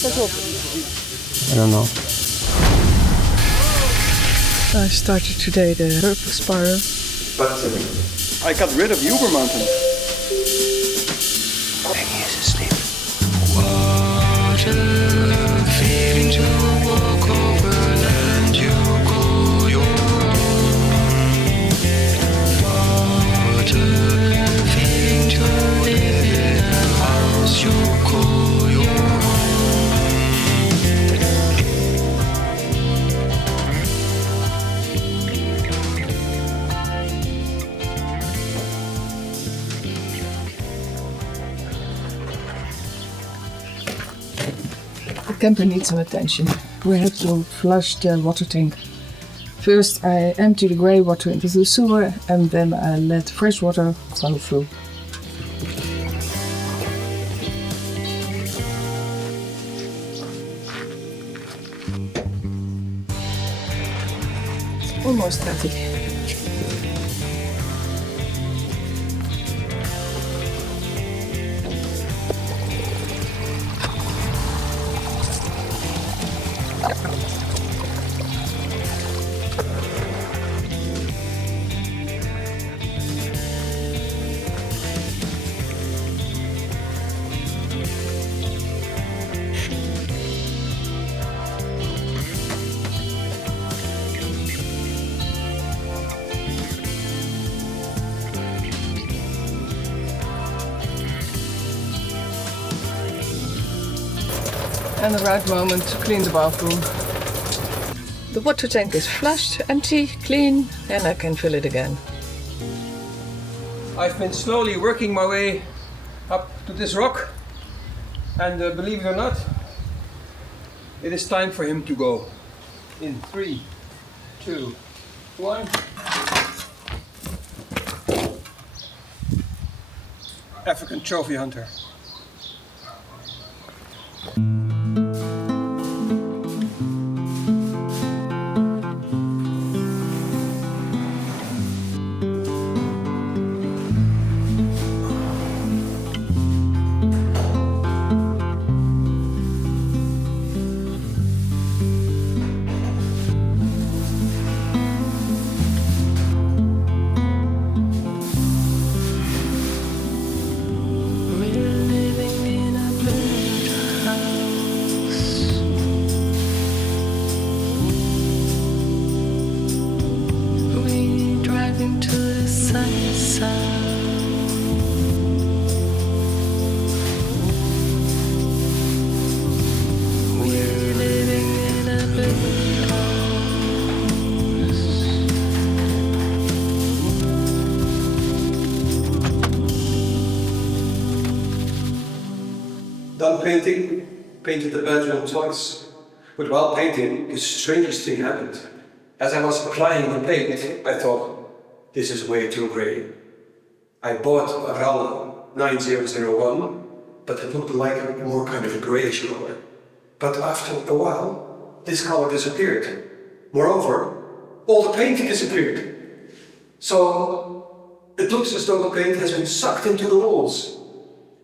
I don't know. I started today the herb spiral. But I got rid of Uber Mountain. Maggie is asleep. Water, feeling to walk over land you call your own. Water, feeling to live in a house you call your own. The camper needs some attention. We have to flush the water tank. First I empty the grey water into the sewer and then I let fresh water flow through. It's almost ready. And the right moment to clean the bathroom. The water tank is flushed, empty, clean, and I can fill it again. I've been slowly working my way up to this rock, and believe it or not, it is time for him to go. In 3, 2, 1. African trophy hunter. Done painting, painted the bedroom twice. But while painting, the strangest thing happened. As I was applying the paint, I thought, this is way too grey. I bought a RAL 9001, but it looked like more kind of a greyish color. But after a while, this color disappeared. Moreover, all the paint disappeared. So it looks as though the paint has been sucked into the walls.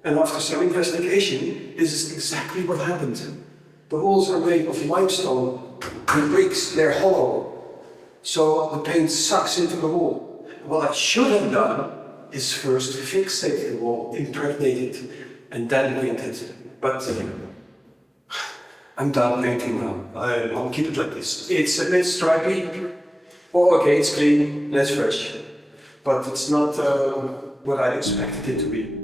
And after some investigation, this is exactly what happened. The walls are made of limestone and bricks, they're hollow. So the paint sucks into the wall. What I should have done is first fixate the wall, impregnate it, and then paint it. But I'm done painting now. I'll keep it like this. It's a bit stripy. Oh, okay, it's clean, and it's fresh. But it's not what I expected it to be.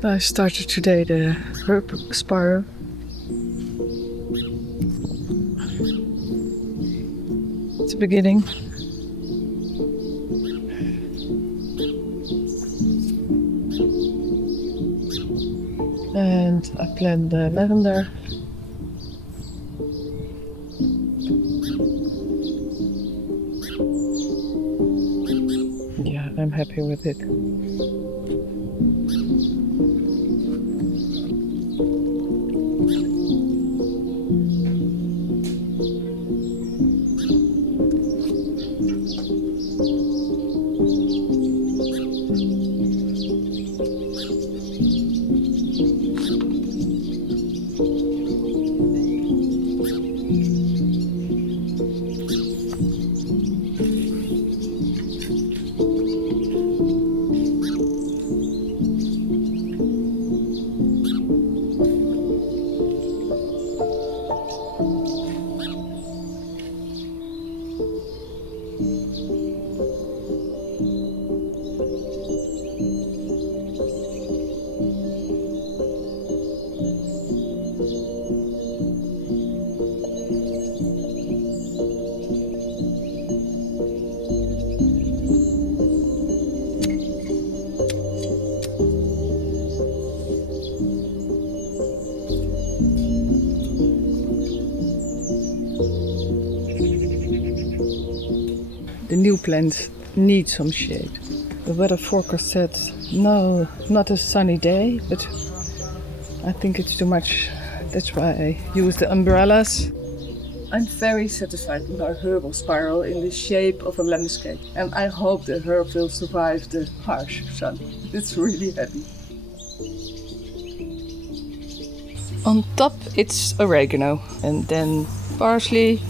I started today the herb spiral. the beginning. And I planted the lavender. Yeah, I'm happy with it. The new plants need some shade. The weather forecast said no, not a sunny day, but I think it's too much. That's why I use the umbrellas. I'm very satisfied with our herbal spiral in the shape of a landscape, and I hope the herb will survive the harsh sun. It's really happy. On top it's oregano and then parsley.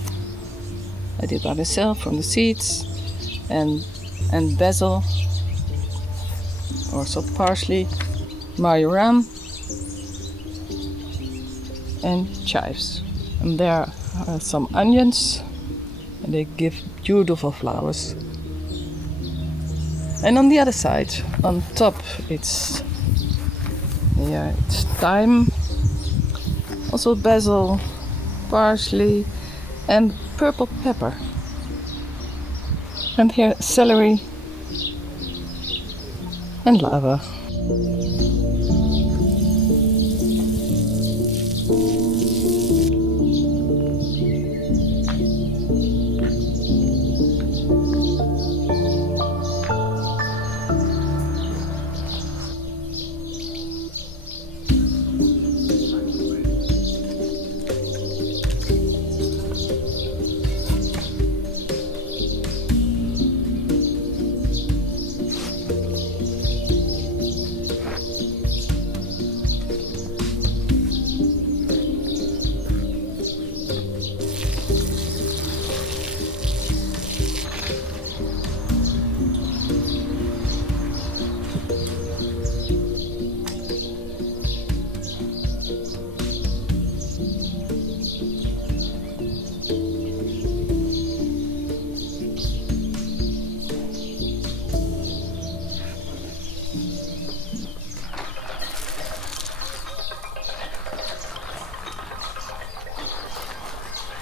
I did by myself from the seeds, and basil, also parsley, marjoram, and chives. And there are some onions, and they give beautiful flowers. And on the other side, on top, it's thyme, also basil, parsley, and purple pepper. And here celery and lava.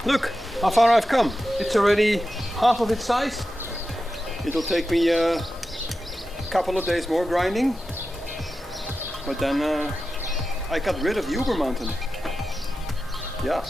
Look how far I've come. It's already half of its size. It'll take me a couple of days more grinding, but then I got rid of the Uber mountain. Yeah.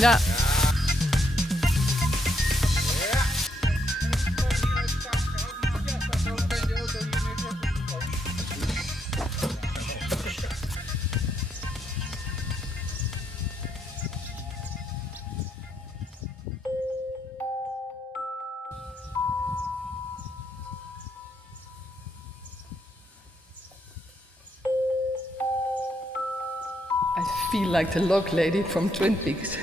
Ja. feel like the log lady from Twin Peaks.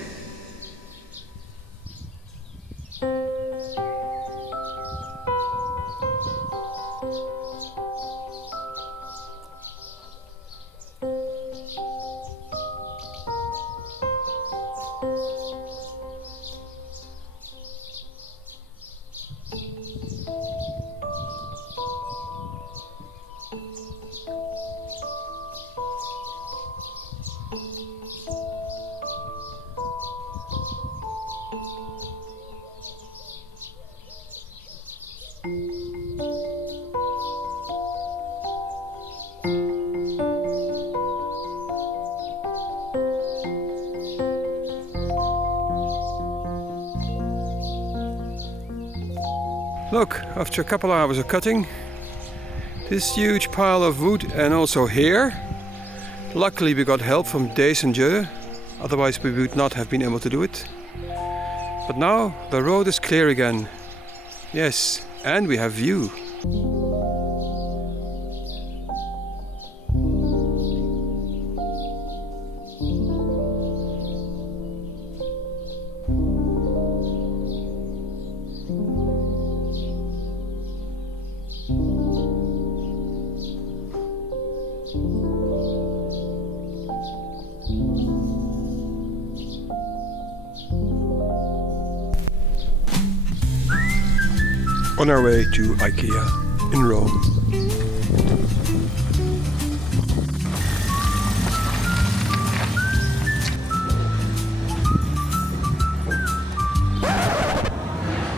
Look, after a couple of hours of cutting, this huge pile of wood and also here. Luckily we got help from Dace and Jure, otherwise we would not have been able to do it. But now the road is clear again. Yes, and we have view. On our way to Ikea in Rome.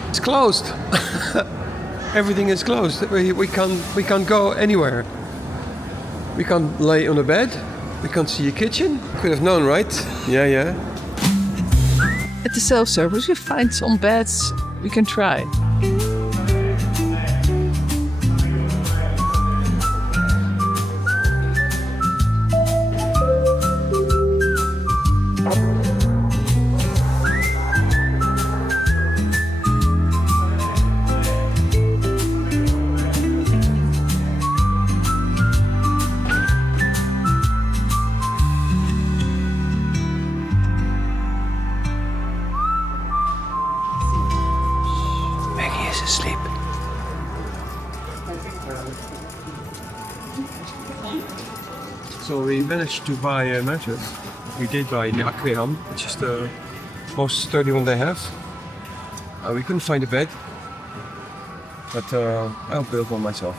It's closed. Everything is closed. We can't go anywhere. We can't lay on a bed. We can't see a kitchen. Could have known, right? Yeah. At the self-service, we find some beds we can try. Maggie is asleep. So we managed to buy a mattress. We did buy the Ikea, which is the most sturdy one they have. We couldn't find a bed, but I'll build one myself.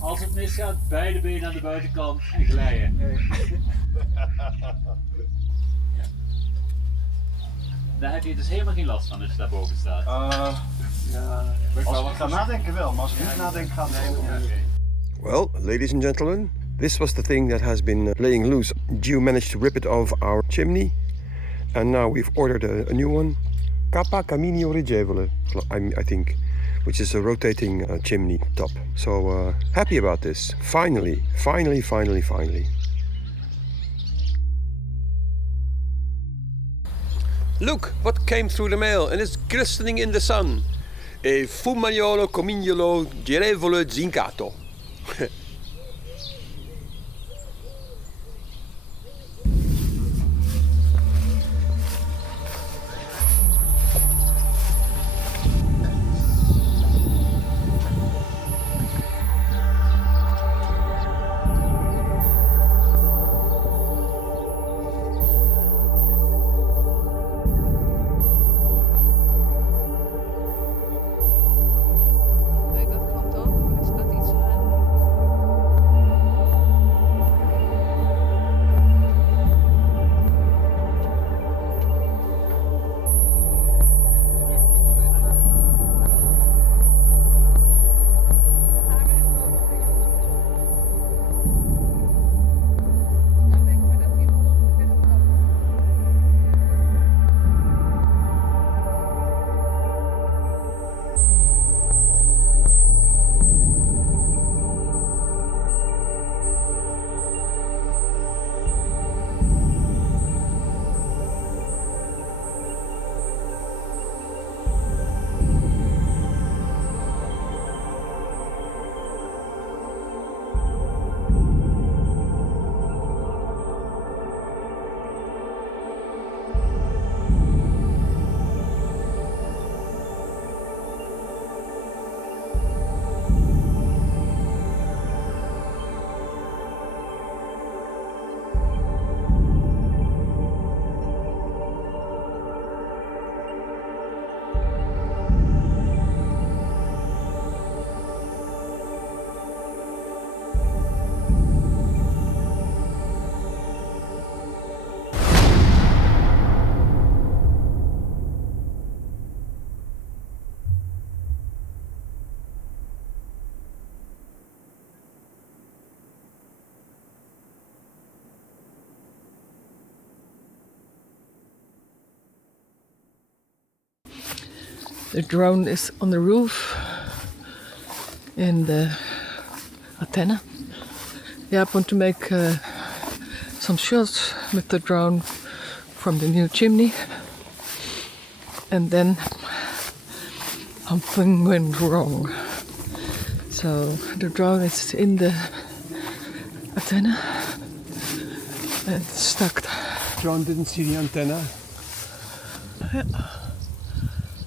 Als het misgaat, beide benen aan de buitenkant en glijden. Ja. Daar heb je dus helemaal geen last van als je daar boven staat. Als ik ga nadenken wel, maar als ik niet nadenk gaat het helemaal niet. Well, ladies and gentlemen, this was the thing that has been laying loose. Gio managed to rip it off our chimney, and now we've ordered a new one. Kappa Caminio Rigevole, I think, which is a rotating chimney top. So happy about this. Finally. Look what came through the mail, and it's glistening in the sun. A Fumagliolo Comignolo Girevole Zincato. The drone is on the roof in the antenna. Yeah, I want to make some shots with the drone from the new chimney. And then something went wrong. So the drone is in the antenna and it's stuck. Drone didn't see the antenna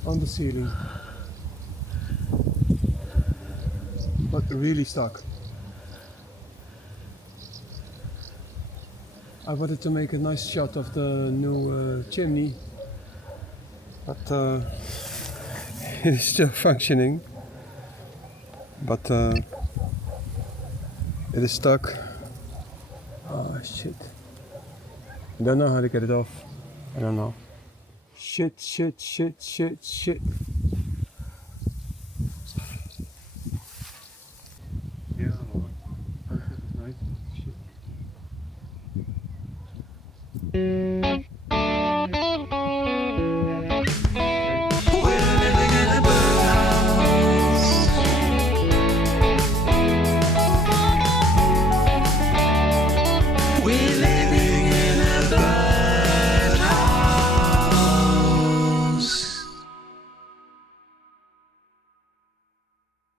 on the ceiling, but really stuck. I wanted to make a nice shot of the new chimney, but it is still functioning, but it is stuck. Oh shit. I don't know how to get it off. I don't know. Shit.